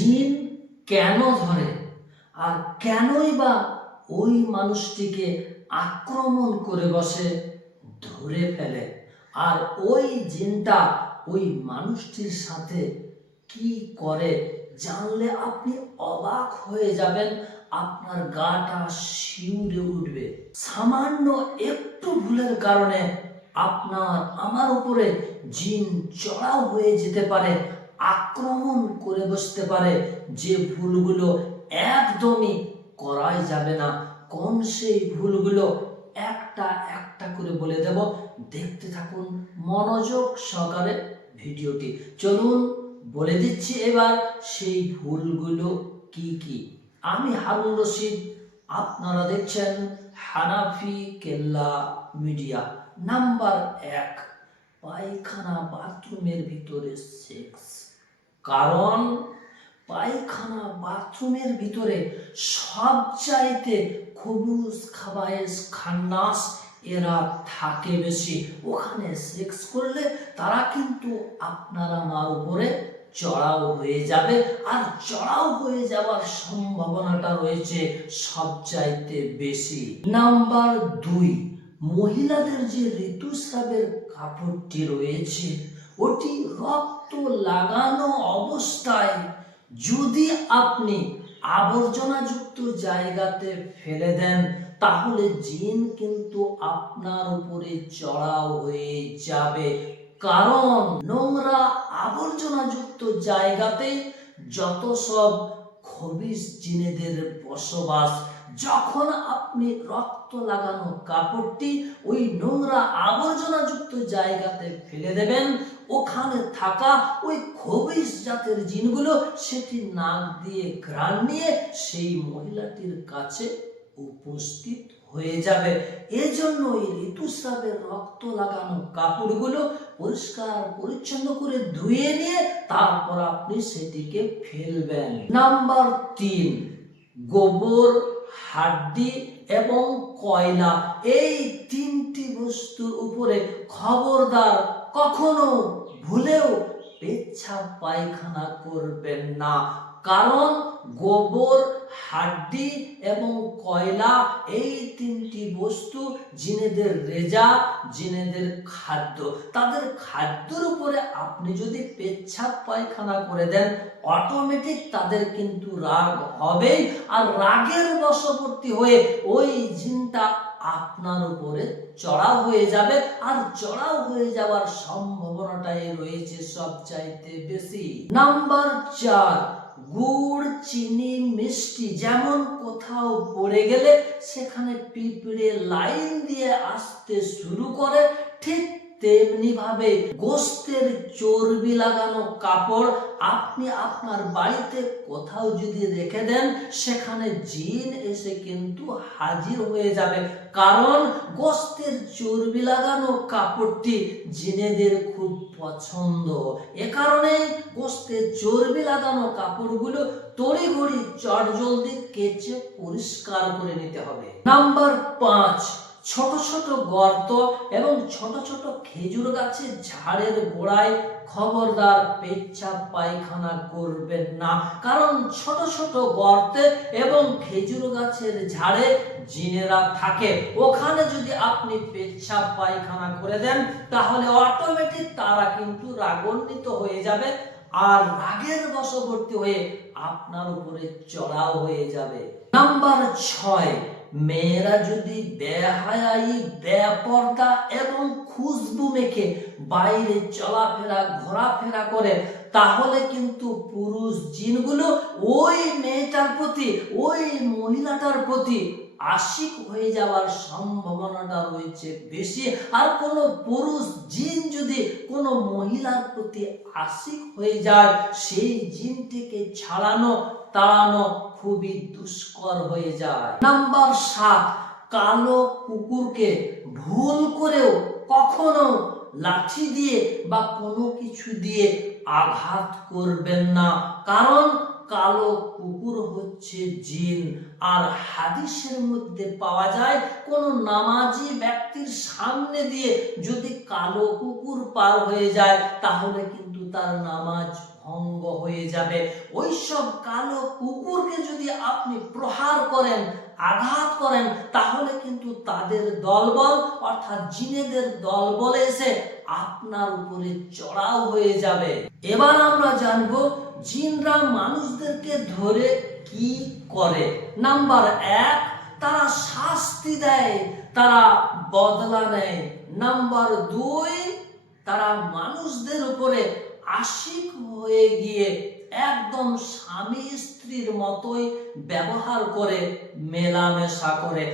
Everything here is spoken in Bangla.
জিন কেন ধরে আর কেনই বা ওই মানুষটিকে আক্রমণ করে বসে, ধরে ফেলে, আর ওই জিনটা ওই মানুষটির সাথে কি করে জানলে আপনি অবাক হয়ে যাবেন, আপনার গাটা শিউরে উঠবে। সামান্য একটু ভুলের কারণে আপনার আমার উপরে জিন চড়াও হয়ে যেতে পারে, আক্রমণ করে বসতে পারে, যে ভুলগুলো একদমই করাই যাবে না। কোন সেই ভুলগুলো একটা একটা করে বলে দেব, দেখতে থাকুন মনোযোগ সহকারে ভিডিওটি। চলুন বলে দিচ্ছি এবার সেই ভুলগুলো কি কি। আমি হারুন রশিদ, আপনারা দেখছেন হানাফি কেল্লা মিডিয়া। নাম্বার 1, পায়খানা বাথরুমের ভিতরে সেক্স। কারণ পায়খানা বাথরুমের ভিতরে সবচাইতে খবুজ খাবায়েশ খান্নাস এরা থাকে বেশি। ওখানে সেক্স করলে তারা কিন্তু আপনার আমার উপরে চড়াও হয়ে যাবে, আর চড়াও হয়ে যাওয়ার সম্ভাবনাটা রয়েছে সবচাইতে বেশি। নাম্বার 2, মহিলাদের যে ঋতুস্রাবের কাপড়টি রয়েছে ওটি রক্ত লাগানো অবস্থায় যদি আপনি আবর্জনাযুক্ত জায়গাতে ফেলে দেন, তাহলে জিন কিন্তু আপনার উপরে চড়াও হয়ে যাবে। কারণ নোংরা আবর্জনাযুক্ত জায়গাতে যত সব খবিশ জিনেদের বসবাস, যখন আপনি রক্ত লাগানো কাপড়টি ওই নোংরা আবর্জনাযুক্ত জায়গাতে ফেলে দেবেন, ওখানে থাকা ওই খবিশ জাতের জিনগুলো সেটি নাক দিয়ে ঘ্রাণ নিয়ে সেই মহিলাটির কাছে উপস্থিত হয়ে যাবে। এজন্য এই ঋতুস্রাবের রক্ত লাগানো কাপড়গুলো পরিষ্কার পরিচ্ছন্ন করে ধুয়ে নিয়ে তারপর আপনি সেটিকে ফেলবেন। নাম্বার 3, গোবর, হাড্ডি এবং কয়লা, এই 3টি বস্তুর উপরে খবরদার কখনো ভুলেও পেচ্ছাপ পায়খানা করবেন না। কারণ গোবর, হাড্ডি এবং কয়লা এই 3টি বস্তু জিনেদের রেজা, জিনেদের খাদ্য। তাদের খাদ্যের উপরে আপনি যদি পেচ্ছাপ পায়খানা করে দেন, অটোমেটিক তাদের কিন্তু রাগ হবেই, আর রাগের বশবর্তী হয়ে ওই জিনটা আপনার উপরে চড়াও হয়ে যাবে, আর চড়াও হয়ে যাওয়ার সম্ভাবনাটাই রয়েছে সবচাইতে বেশি। নাম্বার 4, গুড়, চিনি, মিষ্টি যেমন কোথাও পড়ে গেলে সেখানে পিঁপড়ে লাইন দিয়ে আসতে শুরু করে, ঠিক তেমনি ভাবে গোস্তের চর্বি লাগানো কাপড় আপনি আপনার বাড়িতে কোথাও যদি রেখে দেন, সেখানে জিন এসে কিন্তু হাজির হয়ে যাবে। কারণ গোস্তের চর্বি লাগানো কাপড়টি জিনেদের খুব পছন্দ। এ কারণে গোস্তের চর্বি লাগানো কাপড়গুলো তড়িঘড়ি চটজলদি কেচে পরিষ্কার করে নিতে হবে। নাম্বার 5, ছোট ছোট গর্ত এবং ছোট ছোট খেজুর গাছের ঝাড়ের গোড়ায় খবরদার পেচ্ছাপ পায়খানা করবেন না। কারণ ছোট ছোট গর্তে এবং খেজুর গাছের ঝাড়ে জিনেরা থাকে, ওখানে যদি আপনি পেচ্ছাপ পায়খানা করে দেন তাহলে অটোমেটিক তারা কিন্তু রাগান্বিত হয়ে যাবে, আর রাগের বশবর্তী হয়ে আপনার উপরে চড়াও হয়ে যাবে। নাম্বার 6, মেয়েরা যদি বেহায়াই, বেপরদা এবং খুশবু মেখে বাইরে চলাফেরা ঘোরাফেরা করে, তাহলে কিন্তু পুরুষ জিনগুলো ওই মেয়েটার প্রতি, ওই মহিলাটার প্রতি আশিক হয়ে যাওয়ার সম্ভাবনাটা রয়েছে বেশি। আর কোনো পুরুষ জিন যদি কোনো মহিলার প্রতি আশিক হয়ে যায়, সেই জিনটিকে ছাড়ানো তাড়ানো খুবই দুষ্কর হয়ে যায়। নাম্বার 7, কালো কুকুরকে ভুল করেও কখনো লাঠি দিয়ে বা কোনো কিছু দিয়ে আঘাত করবেন না। কারণ কালো কুকুর হচ্ছে জিন, আর হাদিসের মধ্যে পাওয়া যায় কোন নামাজি ব্যক্তির সামনে দিয়ে যদি কালো কুকুর পার হয়ে যায় তাহলে কিন্তু তার নামাজ ভঙ্গ হয়ে যাবে। ওইসব কালো কুকুরকে যদি আপনি প্রহার করেন, আঘাত করেন, তাহলে কিন্তু তাদের দলবল অর্থাৎ জিনেদের দলবল এসে আপনার উপরে চড়াও হয়ে যাবে। এবার আমরা জানবো জিনরা মানুষদেরকে ধরে কি করে। নাম্বার 1, তারা শাস্তি দেয়, তারা বদলা নেয়। নাম্বার 2, তারা মানুষদের উপরে আশিক হয়ে গিয়ে একদম স্বামী স্ত্রীর মতোই ব্যবহার করে, মেলামেশা করে।